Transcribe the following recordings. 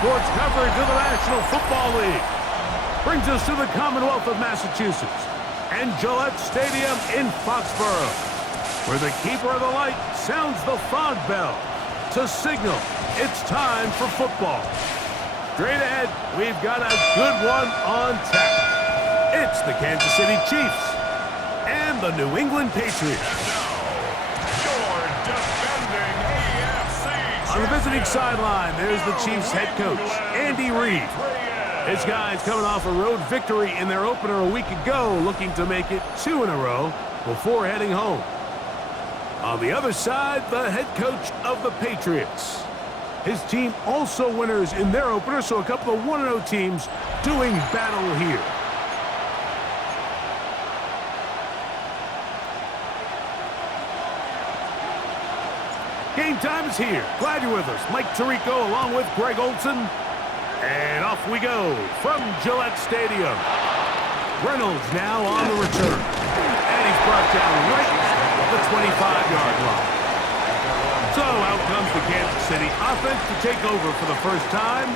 sports coverage of the National Football League brings us to the Commonwealth of Massachusetts and Gillette Stadium in Foxborough, where the keeper of the light sounds the fog bell to signal it's time for football. Straight ahead, we've got a good one on tap. It's the Kansas City Chiefs and the New England Patriots. On the visiting sideline, there's the Chiefs head coach, Andy Reid. His guys coming off a road victory in their opener a week ago, looking to make it 2 in a row before heading home. On the other side, the head coach of the Patriots. His team also winners in their opener, so a couple of 1-0 teams doing battle here. Game time is here. Glad you're with us. Mike Tirico along with Greg Olson. And off we go from Gillette Stadium. Reynolds now on the return. And he's brought down right at the 25-yard line. So out comes the Kansas City offense to take over for the first time.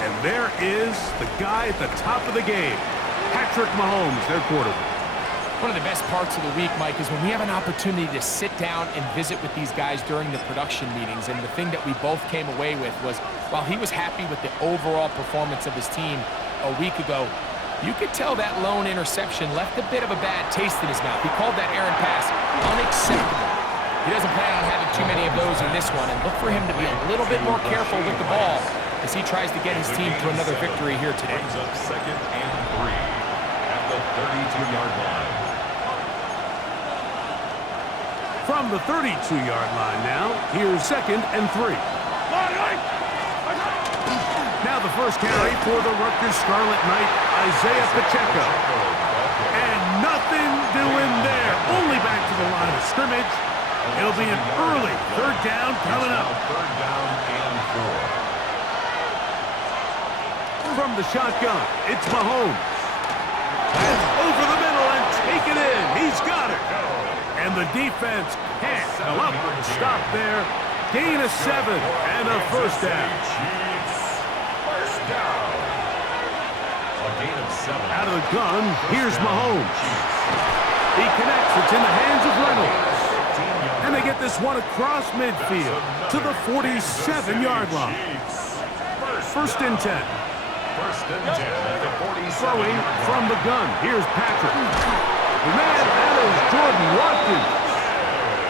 And there is the guy at the top of the game, Patrick Mahomes, their quarterback. One of the best parts of the week, Mike, is when we have an opportunity to sit down and visit with these guys during the production meetings. And the thing that we both came away with was, while he was happy with the overall performance of his team a week ago, you could tell that lone interception left a bit of a bad taste in his mouth. He called that errant pass unacceptable. He doesn't plan on having too many of those in this one, and look for him to be a little bit more careful with the ball as he tries to get his team to another victory here today. Brings up 2nd and 3 at the 32-yard line. From the 32-yard line now, here's 2nd and 3. Now the first carry for the Rutgers Scarlet Knight, Isaiah Pacheco. And nothing doing there. Only back to the line of scrimmage. It'll be an early 3rd down coming up. 3rd down and 4. From the shotgun, it's Mahomes. And over the middle and take it in. He's got it. And the defense can't come up and stop there. Gain of 7 and a first down. First down. A gain of 7. Out of the gun, here's Mahomes. He connects. It's in the hands of Reynolds. And they get this one across midfield to the 47-yard line. First and 10. First and 10 at the 47. Throwing from the gun. Here's Patrick. The man, that is Jordan Watkins.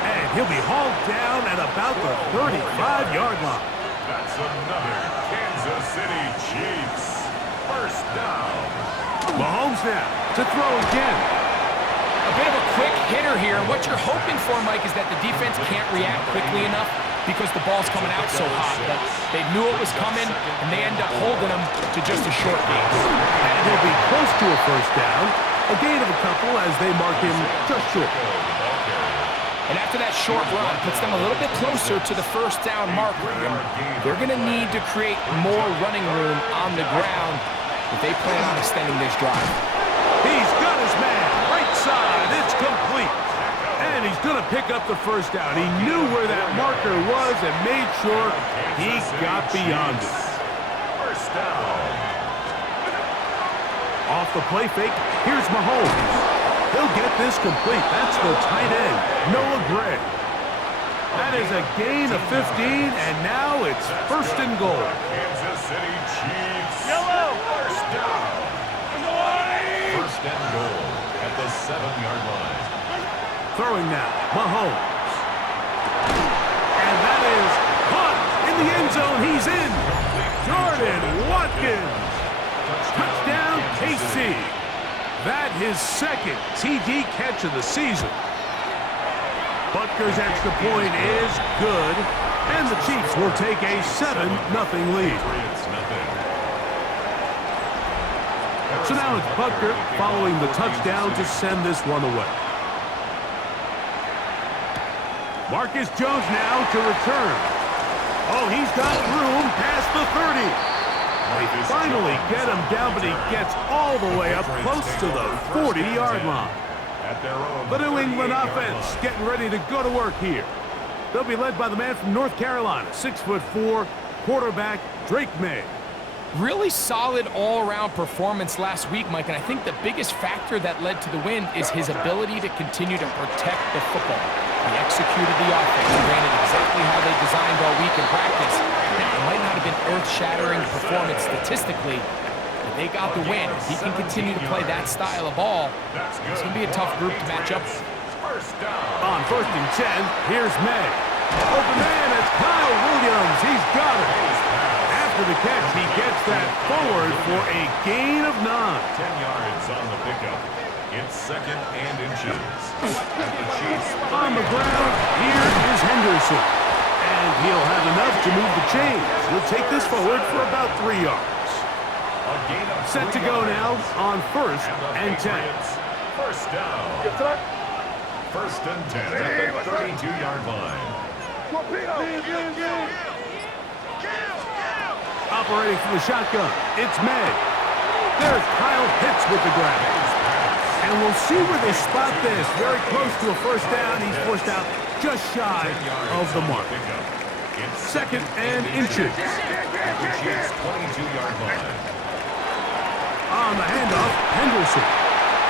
And he'll be hauled down at about the 35-yard line. That's another Kansas City Chiefs. First down. Mahomes now to throw again. A bit of a quick hitter here. What you're hoping for, Mike, is that the defense can't react quickly enough because the ball's coming out so hot. But they knew it was coming, and they end up holding them to just a short gain. And he'll be close to a first down. A gain of a couple as they mark him just short. And after that short run, puts them a little bit closer to the first down marker. And they're going to need to create more running room on the ground if they plan on extending this drive. He's got his man. Right side. It's complete. And he's going to pick up the first down. He knew where that marker was and made sure he got beyond it. First down. Off the play fake, here's Mahomes. He'll get this complete. That's the tight end, Noah Gray. That is a gain of 15, and now it's first and goal. Kansas City Chiefs. Yellow. First down. First and goal at the 7-yard line. Throwing now, Mahomes. And that is caught in the end zone. He's in. Jordan Watkins. Touchdown, KC. That his 2nd TD catch of the season. Butker's extra point is good, and the Chiefs will take a 7-0 lead. So now it's Butker following the touchdown to send this one away. Marcus Jones now to return. Oh, he's got room past the 30. They finally get him down, but he gets all the way up close to the 40-yard line. The New England offense getting ready to go to work here. They'll be led by the man from North Carolina, 6'4", quarterback Drake May. Really solid all-around performance last week, Mike, and I think the biggest factor that led to the win is his ability to continue to protect the football. He executed the offense, ran it exactly how they designed all week in practice. Now, it might not have been earth-shattering performance statistically, but they got the win. If he can continue to play that style of ball, it's going to be a tough group to match up with. On 1st and 10, here's May. Open man, it's Kyle Williams. He's got it. After the catch, he gets that forward for a gain of 9. 10 yards on the pickup. It's 2nd and inches. On the ground, here is Henderson. And he'll have enough to move the chains. He'll take this forward for about 3 yards. Set to go now on 1st and 10. First down. 1st and 10 at the 32-yard line. Operating from the shotgun, it's May. There's Kyle Pitts with the grab. And we'll see where they spot this. Very close to a first down. He's forced out just shy of the mark. 2nd and inches. 22-yard line. On the handoff, Henderson.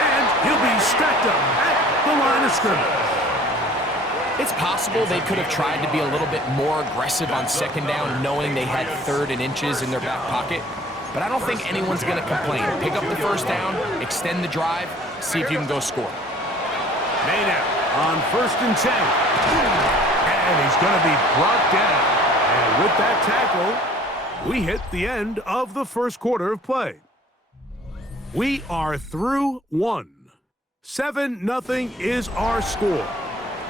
And he'll be stacked up at the line of scrimmage. It's possible they could have tried to be a little bit more aggressive on 2nd down, knowing they had 3rd and inches in their back pocket. But I don't think anyone's going to complain. Pick up the first down, extend the drive, see if you can go score. Made out on 1st and 10. And he's going to be brought down. And with that tackle, we hit the end of the first quarter of play. We are through 1. 7-0 is our score.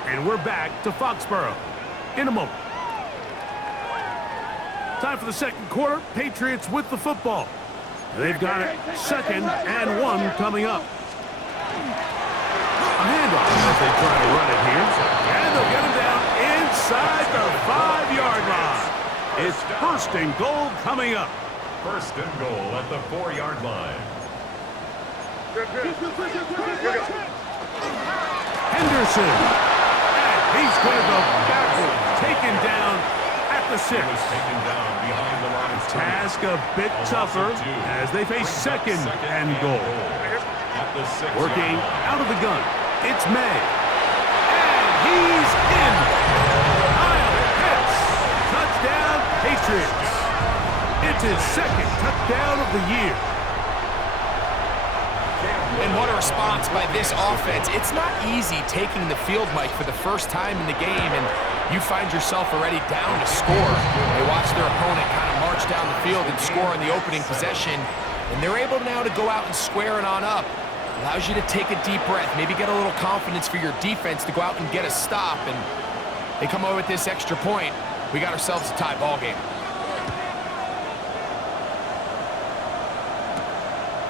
And we're back to Foxborough in a moment. Time for the second quarter. Patriots with the football. They've got it 2nd and 1 coming up. A handoff as they try to run it here. And they'll get him down inside the 5-yard line. It's 1st and goal coming up. 1st and goal at the 4-yard line. Henderson. And he's going to go backward. Taken down at the 6. Taken down behind the line. Task a bit tougher as they face 2nd and goal. Working out of the gun. It's May. And he's in. Kyle Pitts. Touchdown, Patriots. It's his 2nd touchdown of the year. And what a response by this offense. It's not easy taking the field, Mike, for the first time in the game, and you find yourself already down to score. They watch their opponent kind of march down the field and score in the opening possession, and they're able now to go out and square it on up. Allows you to take a deep breath, maybe get a little confidence for your defense to go out and get a stop, and they come away with this extra point. We got ourselves a tie ball game.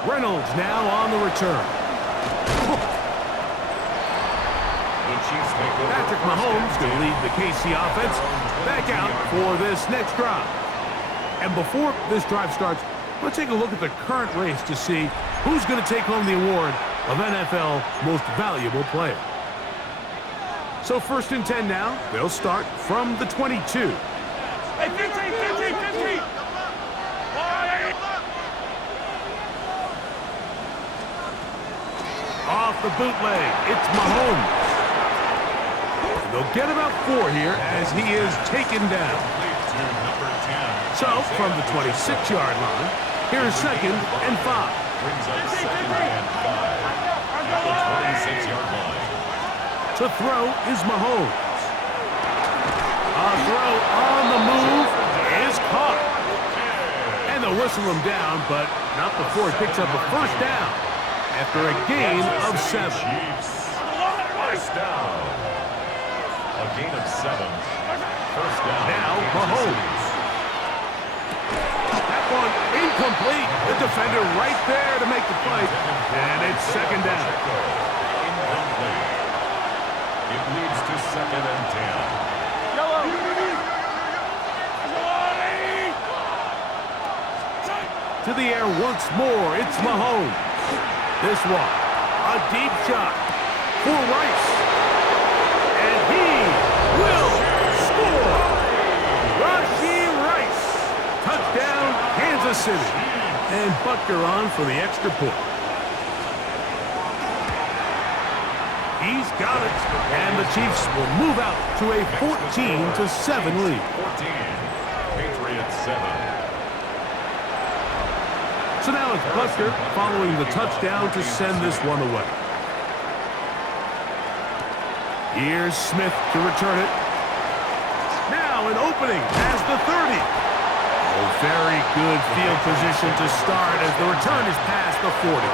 Reynolds now on the return. Patrick Mahomes going to lead the KC offense back out for this next drive. And before this drive starts, let's take a look at the current race to see who's going to take home the award of NFL Most Valuable Player. So 1st and 10 now. They'll start from the 22. Hey, 50. Off the bootleg, it's Mahomes. And they'll get about 4 here as he is taken down. So, from the 26-yard line, here's 2nd and 5. Brings up 2nd and 5 at the 26-yard line. To throw is Mahomes. A throw on the move is caught. And they'll whistle him down, but not before he picks up a first down. After a gain of 7. First down. A gain of 7. First down. Now Mahomes. That one incomplete. The defender right there to make the play. And it's 2nd down. Incomplete. It leads to 2nd and 10. To the air once more. It's Mahomes. This one, a deep shot for Rice. And he will score. Rashee Rice. Touchdown, Kansas city. And Butker on for the extra point. He's got it. And the Chiefs will move out to a 14-7 lead. 14. Patriots 7. So now it's Butker following the touchdown to send this one away. Here's Smith to return it. Now an opening as the 30. Oh, very good field position to start as the return is past the 40.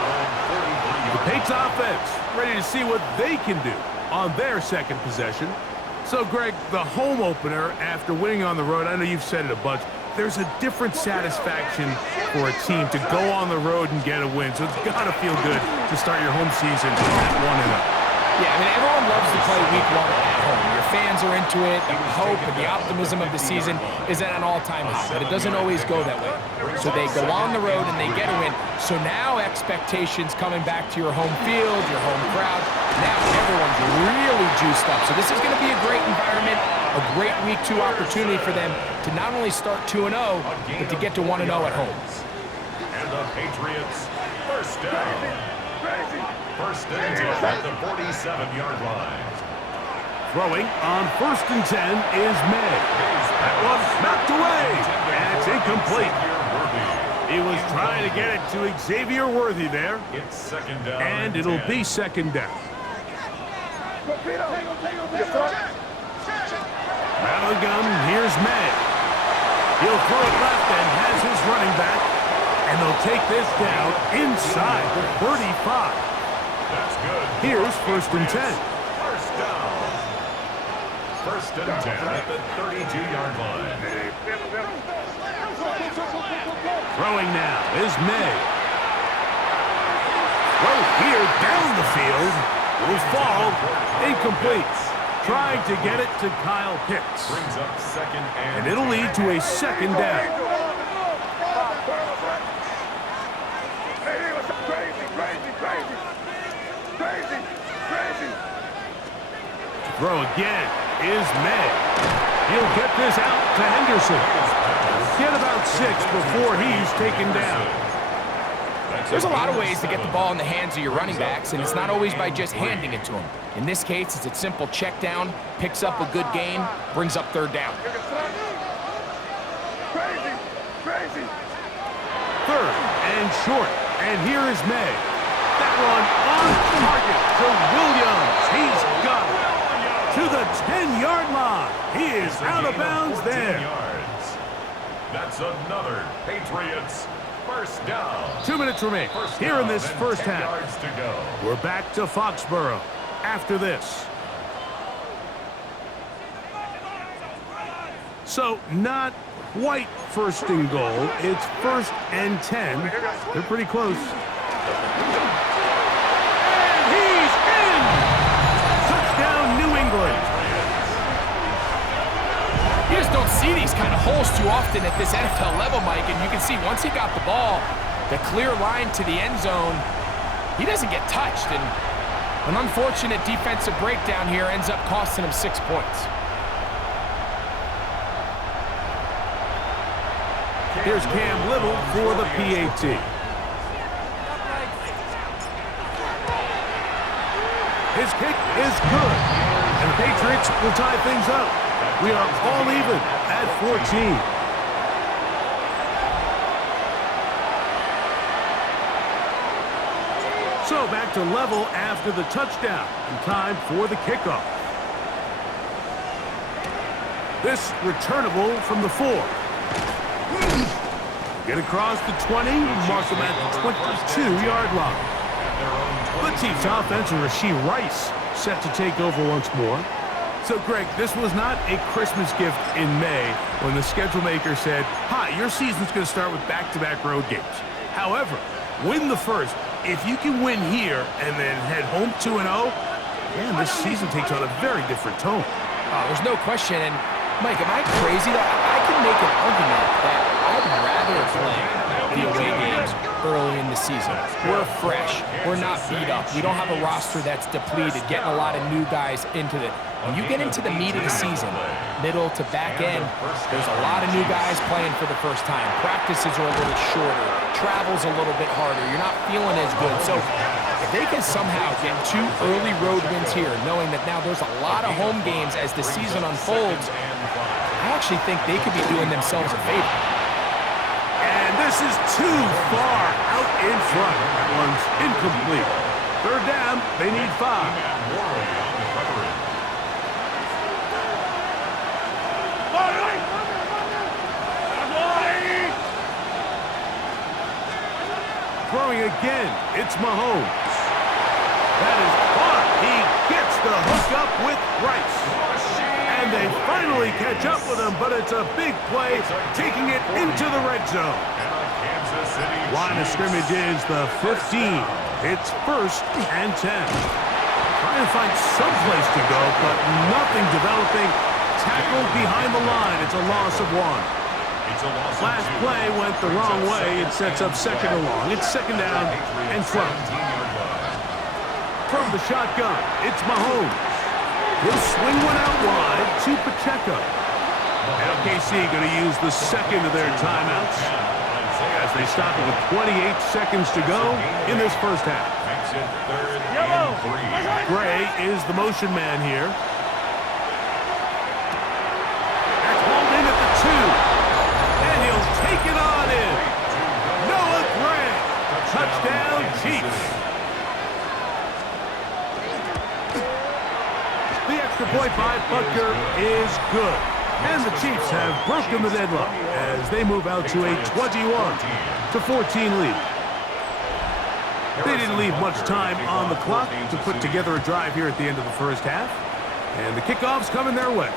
The Patriots offense ready to see what they can do on their second possession. So, Greg, the home opener after winning on the road, I know you've said it a bunch, there's a different satisfaction for a team to go on the road and get a win. So it's got to feel good to start your home season at 1-0. Yeah, I mean, everyone loves to play week 1 at home. Your fans are into it. The hope and the optimism of the season is at an all-time high, but it doesn't always go that way. So they go on the road and they get a win. So now expectations coming back to your home field, your home crowd. Now everyone's really juiced up. So this is going to be a great environment, a great week 2 opportunity for them to not only start 2-0, but to get to 1-0 at home. And the Patriots first down. First and 10 at the 47-yard line. Throwing on 1st and 10 is May. That one's knocked away. That's incomplete. He was trying to get it to Xavier Worthy there. It's second down. And it'll be second down. Out of the gun, here's May. He'll throw it left and has his running back. And they'll take this down inside the 35. That's good. Here's 1st and 10. First down. First and 10 at the 32-yard line. Throwing now is May. Throw here down the field. Will fall. Incomplete. Trying to get it to Kyle Pitts. Brings up second And it'll lead to a second down. Throw again is May. He'll get this out to Henderson. Get about 6 before he's taken down. There's a lot of ways to get the ball in the hands of your running backs, and it's not always by just handing it to them. In this case, it's a simple check down, picks up a good gain, brings up 3rd down. 3rd and short. And here is May. That one on target to Williams. He's got it. To the 10-yard line. He is out of bounds there. Yards. That's another Patriots first down. 2 minutes remain here in this first half. Yards to go. We're back to Foxborough after this. So not quite 1st and goal. It's 1st and 10. They're pretty close. And he's in! Touchdown, New England. You just don't see these kind of holes too often at this NFL level, Mike, and you can see once he got the ball, the clear line to the end zone, he doesn't get touched, and an unfortunate defensive breakdown here ends up costing him 6 points. Here's Cam Little for the PAT. His kick is good, and the Patriots will tie things up. We are all even at 14. So back to level after the touchdown, and time for the kickoff. This returnable from the 4. Get across the 20, mark them at the 22-yard line. The Chiefs offense and Rashee Rice set to take over once more. So, Greg, this was not a Christmas gift in May when the schedule maker said, hi, your season's going to start with back-to-back road games. However, win the first. If you can win here and then head home 2-0, man, this season takes on a very different tone. There's no question, and Mike, am I crazy? I can make an argument that I'd rather play the away games early in the season. We're fresh. We're not beat up. We don't have a roster that's depleted, getting a lot of new guys into it. When you get into the meat of the season, middle to back end, there's a lot of new guys playing for the first time. Practices are a little shorter. Travel's a little bit harder. You're not feeling as good. So if they can somehow get 2 early road wins here, knowing that now there's a lot of home games as the season unfolds, I actually think they could be doing themselves a favor. And this is too far out in front. That one's incomplete. Third down, they need 5. Throwing again, it's Mahomes. That is caught. He gets the hook up with Rice. And they finally catch up with him, but it's a big play, taking it into the red zone. Line of scrimmage is the 15. It's 1st and 10. Trying to find some place to go, but nothing developing. Tackled behind the line. It's a loss of 1. Last play went the wrong way. It sets up 2nd and long. It's 2nd down and 12. From the shotgun, it's Mahomes. He'll swing one out wide to Pacheco. LKC going to use the 2nd of their timeouts as they stop it with 28 seconds to go in this first half. Gray is the motion man here. That's hauled in at the 2. Take it on in. Noah Gray. Touchdown, Chiefs. The extra point by Butker is good. And the Chiefs have broken the deadlock as they move out to a 21-14 lead. They didn't leave much time on the clock to put together a drive here at the end of the first half. And the kickoff's coming their way.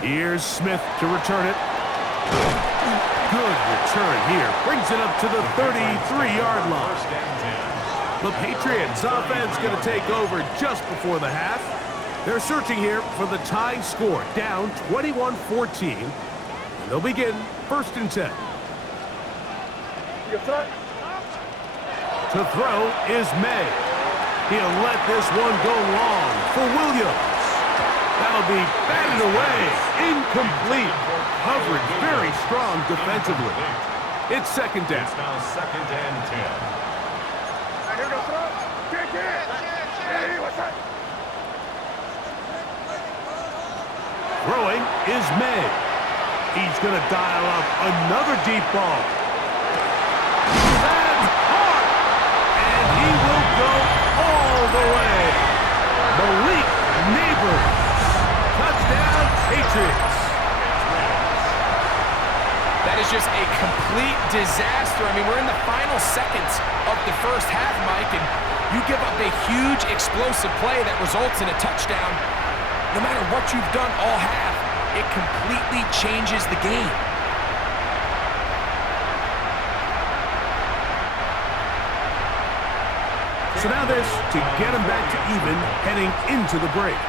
Here's Smith to return it. Good return here. Brings it up to the 33-yard line. The Patriots offense going to take over just before the half. They're searching here for the tie score, down 21-14. And they'll begin 1st and 10. To throw is May. He'll let this one go long for Williams. That'll be batted away. Incomplete. Coverage very strong defensively. It's 2nd down. It's now 2nd and 10. Throwing is May. He's going to dial up another deep ball. That's caught. And he will go all the way. Malik Neighbors. Touchdown, Patriots. That is just a complete disaster. I mean, we're in the final seconds of the first half, Mike, and you give up a huge explosive play that results in a touchdown. No matter what you've done all half, it completely changes the game. So now this to get him back to even heading into the break.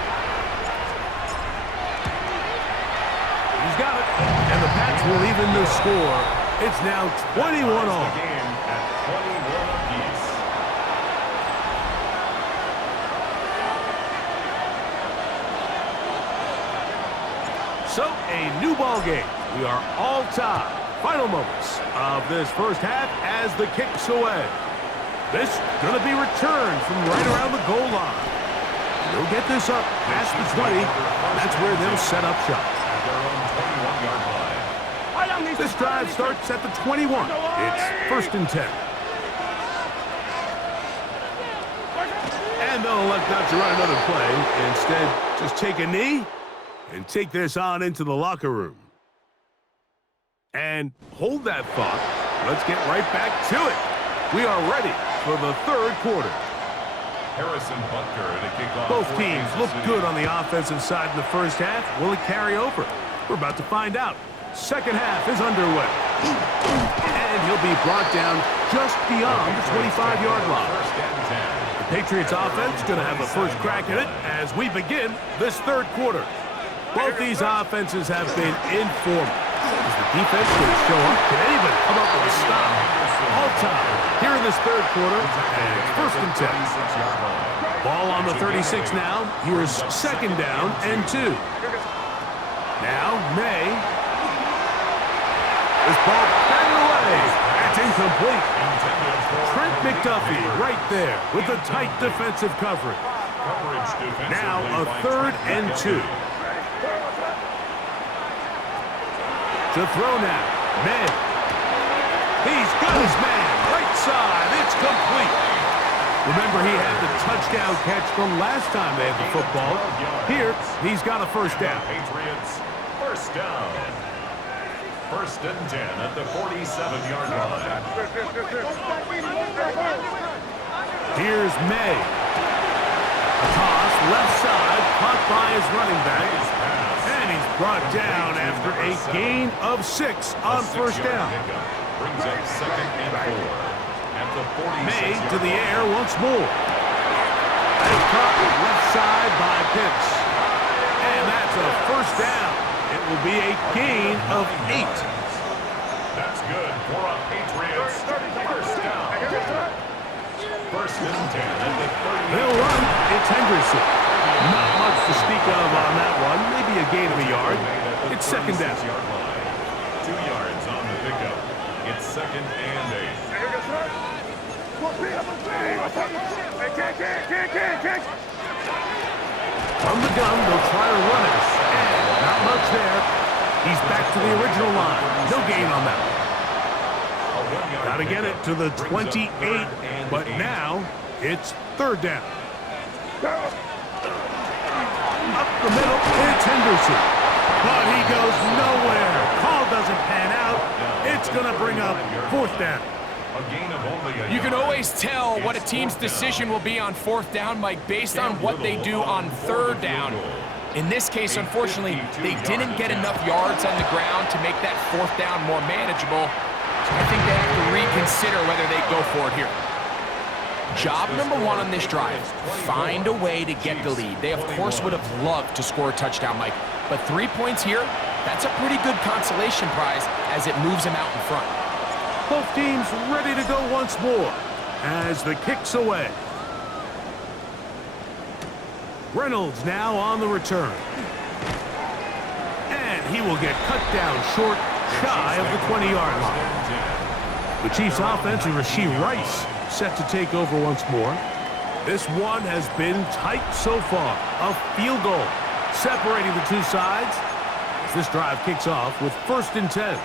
He's got it. And the Pats will even the score. It's now 21 all. The game at 21 apiece. So a new ball game. We are all tied. Final moments of this first half as the kick's away. This going to be returned from right around the goal line. They'll get this up past the 20. That's where they'll set up shop. This drive starts at the 21. It's 1st and 10. And they'll elect not to run another play. Instead, just take a knee and take this on into the locker room. And hold that thought. Let's get right back to it. We are ready for the 3rd quarter. Harrison Butker to kick off. Both teams look good on the offensive side in the first half. Will it carry over? We're about to find out. Second half is underway. And he'll be brought down just beyond the 25-yard line. The Patriots offense going to have the first crack at it as we begin this 3rd quarter. Both these offenses have been in form. Is the defense going to show up? Can anybody come up with a stop? All time. Here in this third quarter, and it's first and 10. Ball on the 36 now. Here's second down and 2. Now, May. This ball batted away. That's incomplete. Trent McDuffie right there with the tight defensive coverage. Now a third and 2. To throw now. May. He's got his man. Right side. It's complete. Remember, he had the touchdown catch the last time they had the football. Here, he's got a first down. Patriots, first down. First and 10 at the 47-yard line. Here's May. A toss, left side, caught by his running back. And he's brought down after a gain of 6 on first down. Brings up second and 4 at the 46. May to the air once more. And caught left side by Pitts. And that's a first down. It will be a gain of 8. That's good for a Patriots first down. First and 10 at the 30. They'll run. It's Henderson. Not much to speak of on that one. Maybe a gain of a yard. It's second down. 2 yards on the pickup. It's second and 8. From the gun, they'll try to run it. And not much there. He's back to the original line. No gain on that. Got to get it to the 28, but now it's third down. Up the middle, it's Henderson. But he goes nowhere. Call doesn't pan out. It's going to bring up fourth down. You can always tell what a team's decision will be on fourth down, Mike, based on what they do on third down. In this case, unfortunately, they didn't get enough yards on the ground to make that fourth down more manageable. So I think they have to reconsider whether they go for it here. Job number 1 on this drive, find a way to get the lead. They, of course, would have loved to score a touchdown, Mike. But 3 points here, that's a pretty good consolation prize as it moves them out in front. Both teams ready to go once more as the kick's away. Reynolds now on the return. And he will get cut down short, shy of the 20-yard line. The Chiefs' offense and Rashee Rice set to take over once more. This one has been tight so far. A field goal separating the two sides as this drive kicks off with first and 10.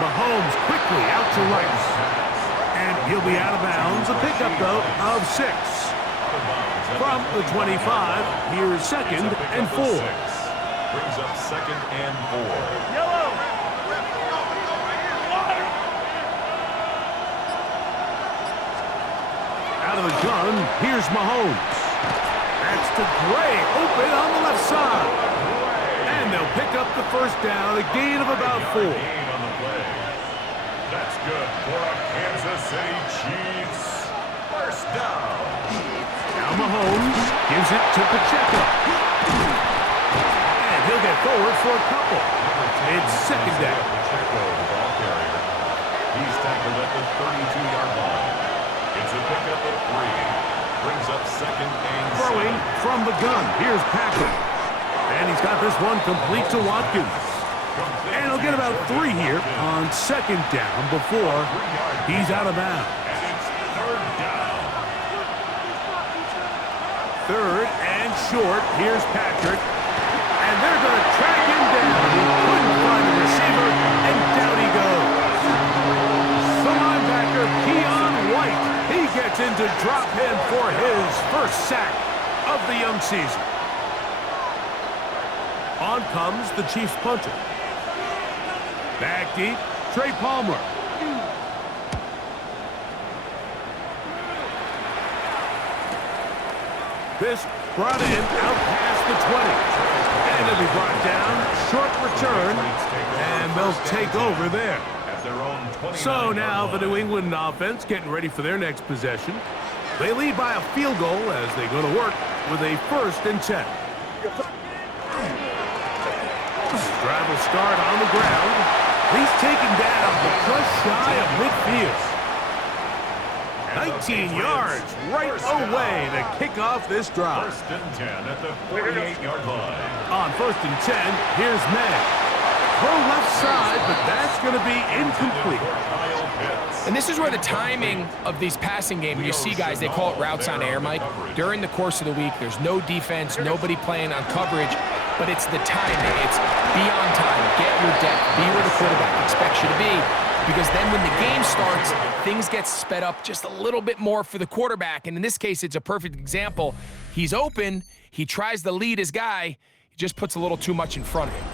Mahomes quickly out to Rice. And he'll be out of bounds. A pickup, though, of 6. From the 25, here's second and 4. Brings up second and 4. Yellow. Out of the gun, here's Mahomes. That's to Gray, open on the left side. And they'll pick up the first down, a gain of about 4. That's good for a Kansas City Chiefs first down. Now Mahomes gives it to Pacheco. And he'll get forward for a couple. It's second down. Pacheco, the ball carrier. He's tackled at the 32-yard line. It's a pickup of 3. Brings up second and 7. Throwing from the gun. Here's Packard. And he's got this one complete to Watkins. And he'll get about 3 here on second down before he's out of bounds. And it's third down. Third and short. Here's Patrick. And they're going to track him down. He couldn't find the receiver, and down he goes. The linebacker, Keon White. He gets into drop him for his first sack of the young season. On comes the Chiefs punter. Back deep, Trey Palmer. This brought in out past the 20. And it'll be brought down, short return, and and they'll take over there. At their own 29-yard So now the line. New England offense getting ready for their next possession. They lead by a field goal as they go to work with a 1st and 10. Drive will start on the ground. He's taken down just shy of midfield. 19 yards right away to kick off this drive. 1st and 10 at the 48-yard line. On 1st and 10, here's May. Throw left side, but that's going to be incomplete. And this is where the timing of these passing games, you see guys, they call it routes on air, Mike. During the course of the week, there's no defense, nobody playing on coverage, but it's the timing. It's be on time, get your depth, be where the quarterback expects you to be, because then when the game starts, things get sped up just a little bit more for the quarterback. And in this case, it's a perfect example. He's open, he tries to lead his guy, he just puts a little too much in front of him.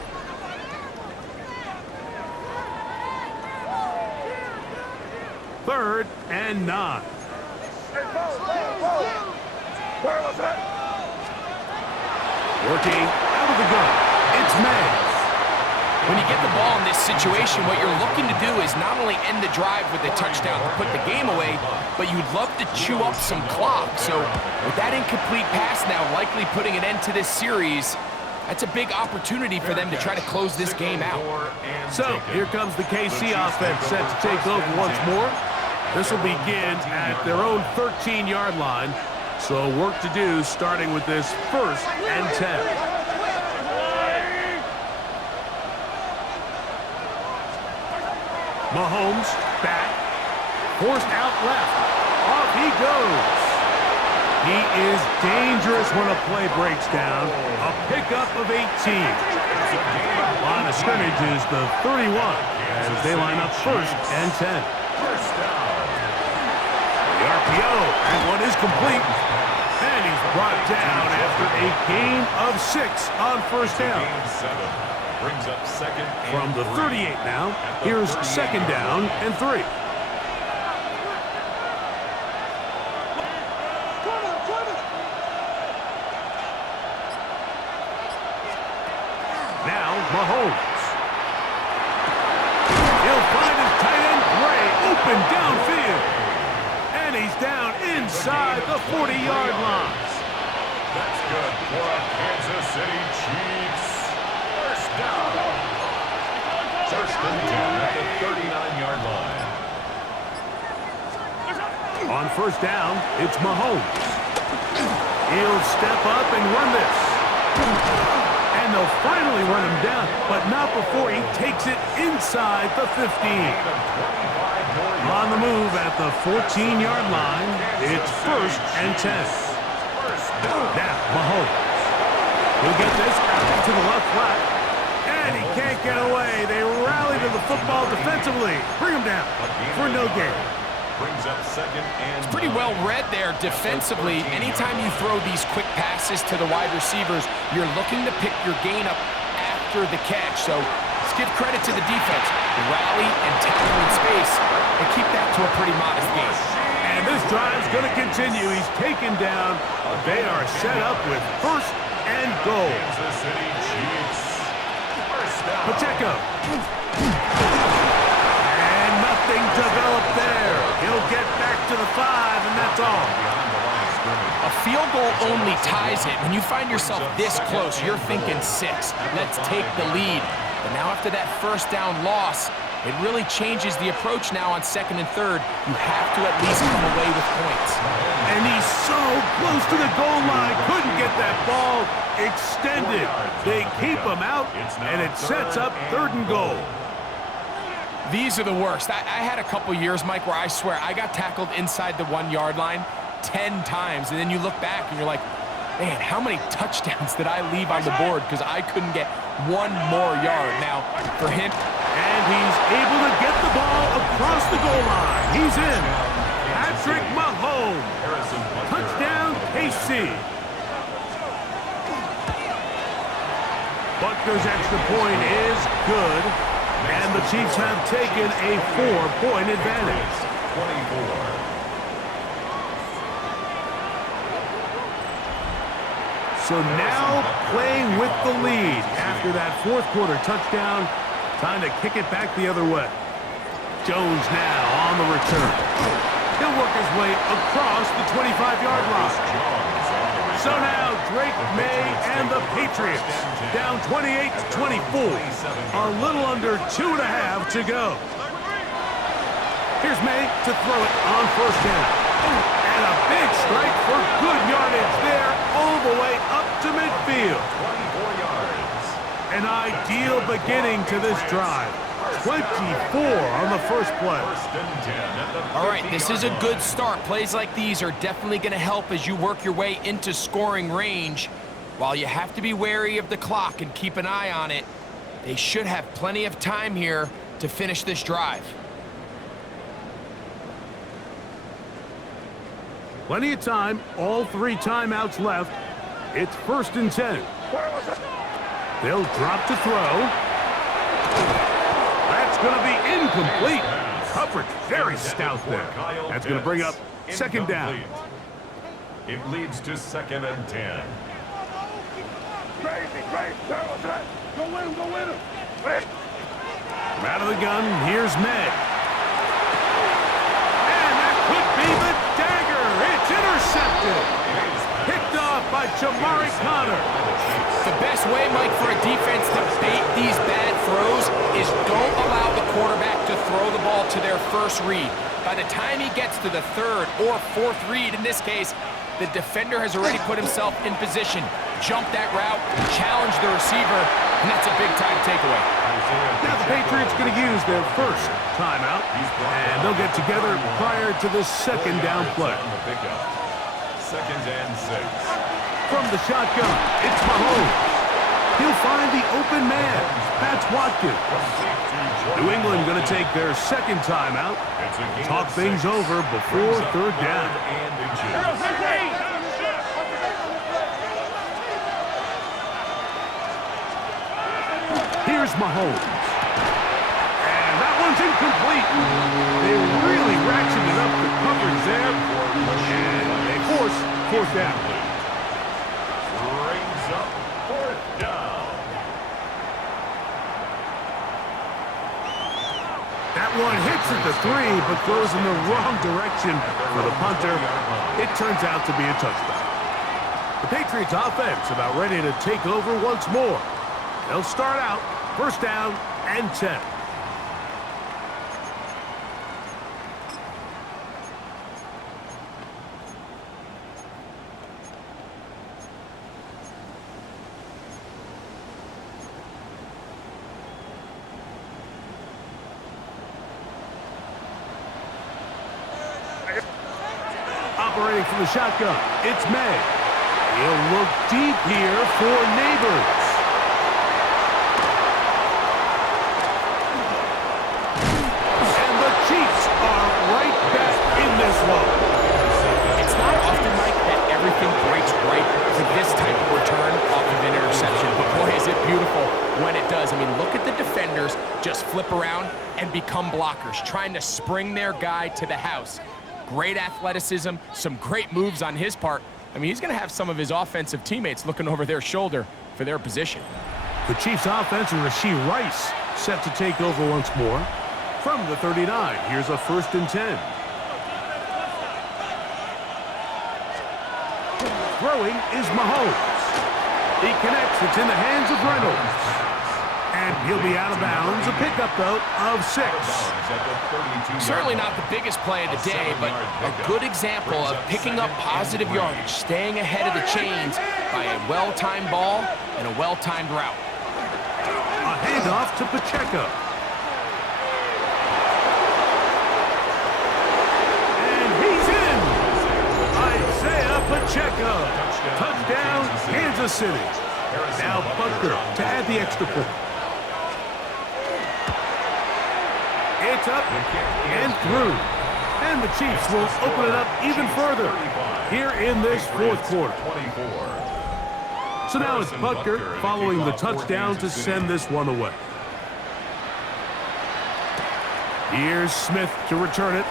3rd and 9. Working out of the gun. It's May. When you get the ball in this situation, what you're looking to do is not only end the drive with a touchdown to put the game away, but you'd love to chew up some clock. So with that incomplete pass now likely putting an end to this series, that's a big opportunity for them to try to close this game out. So here comes the KC offense set to take over once more. This will begin at their own 13-yard line. So work to do starting with this 1st and 10. Mahomes back. Forced out left. Off he goes. He is dangerous when a play breaks down. A pickup of 18. Line of scrimmage is the 31 as they line up 1st and 10. The RPO, and one is complete. And he's brought down after a gain of 6 on 1st down. Brings up 2nd and From the 3. 38 now, here's 2nd down and 3. Now Mahomes. He'll find his tight end Gray open downfield. And he's down inside the 40-yard line. That's good for a Kansas City Chiefs. 1st down. 1st and 10 at the 39-yard line. On 1st down, it's Mahomes. He'll step up and run this. And they'll finally run him down, but not before he takes it inside the 15. On the move at the 14-yard line, it's 1st and 10. Now, Mahomes. He'll get this out to the left flat. And he can't get away. They rally to the football defensively. Bring him down for no gain. Brings up 2nd and It's pretty well read there defensively. Anytime you throw these quick passes to the wide receivers, you're looking to pick your gain up after the catch. So let's give credit to the defense. Rally and tackle in space and keep that to a pretty modest gain. And this drive's going to continue. He's taken down. They are set up with 1st and goal. Kansas City Chiefs. 1st down. Pacheco. And nothing developed there. He'll get back to the 5, and that's all. Behind the line of scrimmage. A field goal only ties it. When you find yourself this close, you're thinking 6. Let's take the lead. But now after that 1st down loss, it really changes the approach now on 2nd and 3rd. You have to at least come away with points. And he's so close to the goal line. Couldn't get that ball extended. They keep him out, and it sets up 3rd and goal. These are the worst. I had a couple years, Mike, where I swear I got tackled inside the 1-yard line 10 times, and then you look back and you're like, man, how many touchdowns did I leave on the board because I couldn't get one more yard? Now, for him, And he's able to get the ball across the goal line. He's in. Patrick Mahomes. Touchdown, KC. Butker's extra point is good. And the Chiefs have taken a 4-point advantage. 24. So now playing with the lead after that 4th quarter touchdown Time to kick it back the other way. Jones now on the return. He'll work his way across the 25-yard line. So now Drake May and the Patriots down 28-24. A little under 2.5 to go. Here's May to throw it on first down. And a big strike for good yardage there all the way up to midfield. 24 yards. An ideal beginning to this drive. 24 on the first play. First and 10 at the All right, this is a good start. Plays like these are definitely going to help as you work your way into scoring range. While you have to be wary of the clock and keep an eye on it, they should have plenty of time here to finish this drive. Plenty of time, all 3 timeouts left. It's first and 10. They'll drop to throw. That's going to be incomplete. Coverage very stout there. That's going to bring up second down. It leads to second and 10. Go win him. From out of the gun, here's May. And that could be the dagger. It's intercepted. Picked off by Jamari Connor. The best way, Mike, for a defense to bait these bad throws is don't allow the quarterback to throw the ball to their first read. By the time he gets to the third or fourth read, in this case, the defender has already put himself in position, jumped that route, challenged the receiver, and that's a big-time takeaway. Now the Patriots going to use their first timeout, and they'll get together prior to the second down play. Second and 6. From the shotgun, it's Mahomes. He'll find the open man. That's Watkins. New England going to take their second timeout. Talk things over before third down. Here's Mahomes. And that one's incomplete. They really ratcheted up the coverage there. And they force fourth down. Brings up fourth down. That one hits at the 3, but goes in the wrong direction for the punter. It turns out to be a touchdown. The Patriots offense about ready to take over once more. They'll start out first down and 10. Operating from the shotgun, it's May. He'll look deep here for Neighbors. And the Chiefs are right back in this one. It's not often, Mike, that everything breaks right for this type of return off of an interception. But boy, is it beautiful when it does. I mean, look at the defenders just flip around and become blockers, trying to spring their guy to the house. Great athleticism, some great moves on his part. I mean, he's going to have some of his offensive teammates looking over their shoulder for their position. The Chiefs offense and Rashee Rice set to take over once more. From the 39, here's a first and 10. Throwing is Mahomes. He connects. It's in the hands of Reynolds. And he'll be out of bounds. A pickup, though, of 6. Certainly not the biggest play of the day, but a good example of picking up positive yardage, staying ahead of the chains by a well-timed ball and a well-timed route. A handoff to Pacheco. And he's in! Isaiah Pacheco. Touchdown, Kansas City. Now Butker to add the extra point. It's up and through. And the Chiefs will open it up even further here in this fourth quarter. So now it's Butker following the touchdown to send this one away. Here's Smith to return it.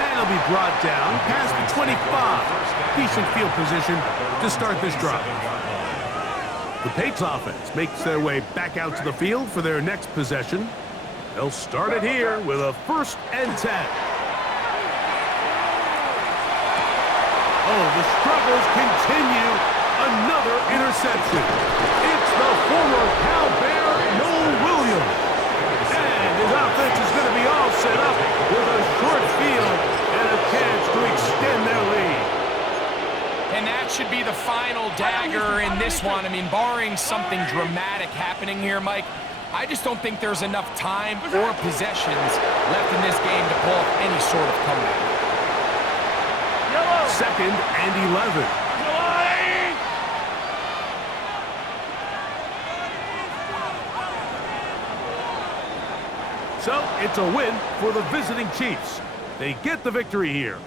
And he'll be brought down past the 25. Decent field position to start this drive. The Pates offense makes their way back out to the field for their next possession. They'll start it here with a 1st and 10. Oh, the struggles continue. Another interception. It's the former Cal Bear, Noel Williams. And his offense is going to be all set up with a short field and a chance to extend their lead. And that should be the final dagger in this one. I mean, barring something dramatic happening here, Mike, I just don't think there's enough time or possessions left in this game to pull off any sort of comeback. 2nd and 11. So it's a win for the visiting Chiefs. They get the victory here.